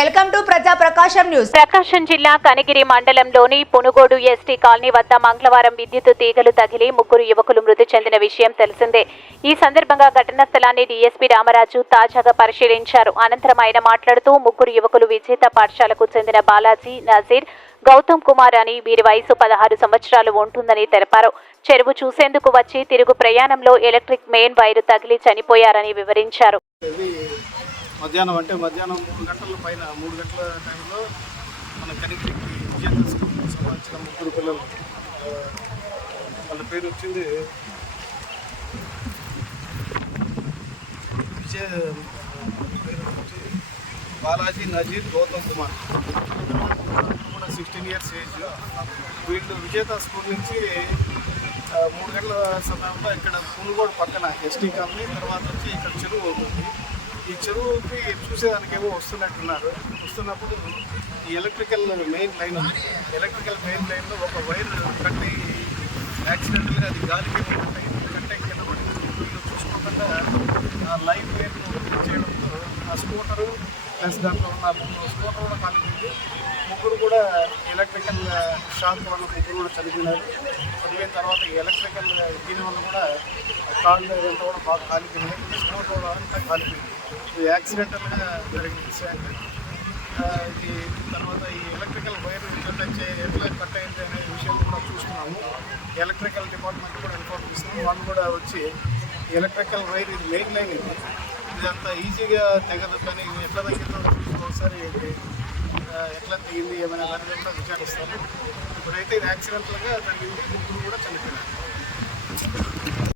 Welcome to ప్రజా ప్రకాశం news. ప్రకాశం జిల్లా కనిగిరి మండలంలోని పునుగోడు ఎస్టీ కాలనీ వద్ద మంగళవారం విద్యుత్ తీగలు తగిలి ముగ్గురు యువకులు మృతి చెందిన విషయం తెలిసిందే. ఈ సందర్భంగా ఘటనా స్థలాన్ని డీఎస్పీ రామరాజు తాజాగా పరిశీలించారు. అనంతరం ఆయన మాట్లాడుతూ ముగ్గురు యువకులు విజేత పాఠశాలకు చెందిన బాలాజీ నజీర్ గౌతమ్ కుమార్ అని వీరి వయసు పదహారు సంవత్సరాలు ఉంటుందని తెలిపారు. చెరువు చూసేందుకు వచ్చి తిరుగు ప్రయాణంలో ఎలక్ట్రిక్ మెయిన్ వైరు తగిలి చనిపోయారని వివరించారు. మధ్యాహ్నం అంటే మధ్యాహ్నం మూడు గంటల పైన మూడు గంటల టైంలో మన కనిగిరికి విజేత స్కూల్కి సంబంధించిన ముగ్గురు పిల్లలు వాళ్ళ పేరు వచ్చింది విజయ పేరు వచ్చి బాలాజీ నజీర్ గౌతమ్ కుమార్. కూడా సిక్స్టీన్ ఇయర్స్ ఏజ్. వీళ్ళు విజేత స్కూల్ నుంచి మూడు గంటల సమయంలో ఇక్కడ పునుగోడు పక్కన ఎస్టీ కాలనీ తర్వాత వచ్చి ఇక్కడ చెరువు అవుతుంది. ఈ చెరువుకి చూసేదానికేమో వస్తున్నట్టున్నారు. వస్తున్నప్పుడు ఈ electrical main line electrical main లైన్లో ఒక వైర్ కట్ అయ్యి యాక్సిడెంటల్గా అది గాలికి కట్ అయ్యి కింద పడింది వీళ్ళు చూసుకోకుండా ఆ లైన్ వైర్ చేయడంతో ఆ స్కూటరు ప్లస్ దాంట్లో ఉన్న స్కూటర్ కూడా కాలిపోయింది. ముగ్గురు కూడా ఎలక్ట్రికల్ షాక్ వల్ల ముగ్గురు కూడా చనిపోయినారు. చనిపోయిన తర్వాత ఎలక్ట్రికల్ దీని వల్ల కూడా కాళ్ళు ఎంత కూడా బాగా కాలిపోయింది స్కూటర్ కూడా అంతా కాలిపోయింది. ఇది యాక్సిడెంటల్గా జరిగిన విషయం ఇది తర్వాత ఈ ఎలక్ట్రికల్ వైర్ ఎట్లా ఎట్లా కట్ అయింది అనే విషయం కూడా చూస్తున్నాము. ఎలక్ట్రికల్ డిపార్ట్మెంట్ కూడా ఇన్ఫార్మ్ చేస్తున్నాము. వాళ్ళు కూడా వచ్చి ఎలక్ట్రికల్ వైర్ ఇది మెయిన్ లైన్ ఇది. ఇదంతా ఈజీగా తెగదు కానీ ఇది ఎట్లా తగ్గిందో ఒకసారి ఎట్లా తెగింది ఏమైనా దాని కూడా విచారిస్తాము. ఇప్పుడైతే ఇది యాక్సిడెంటల్గా తగ్గింది ముగ్గురు కూడా చనిపోయినారు.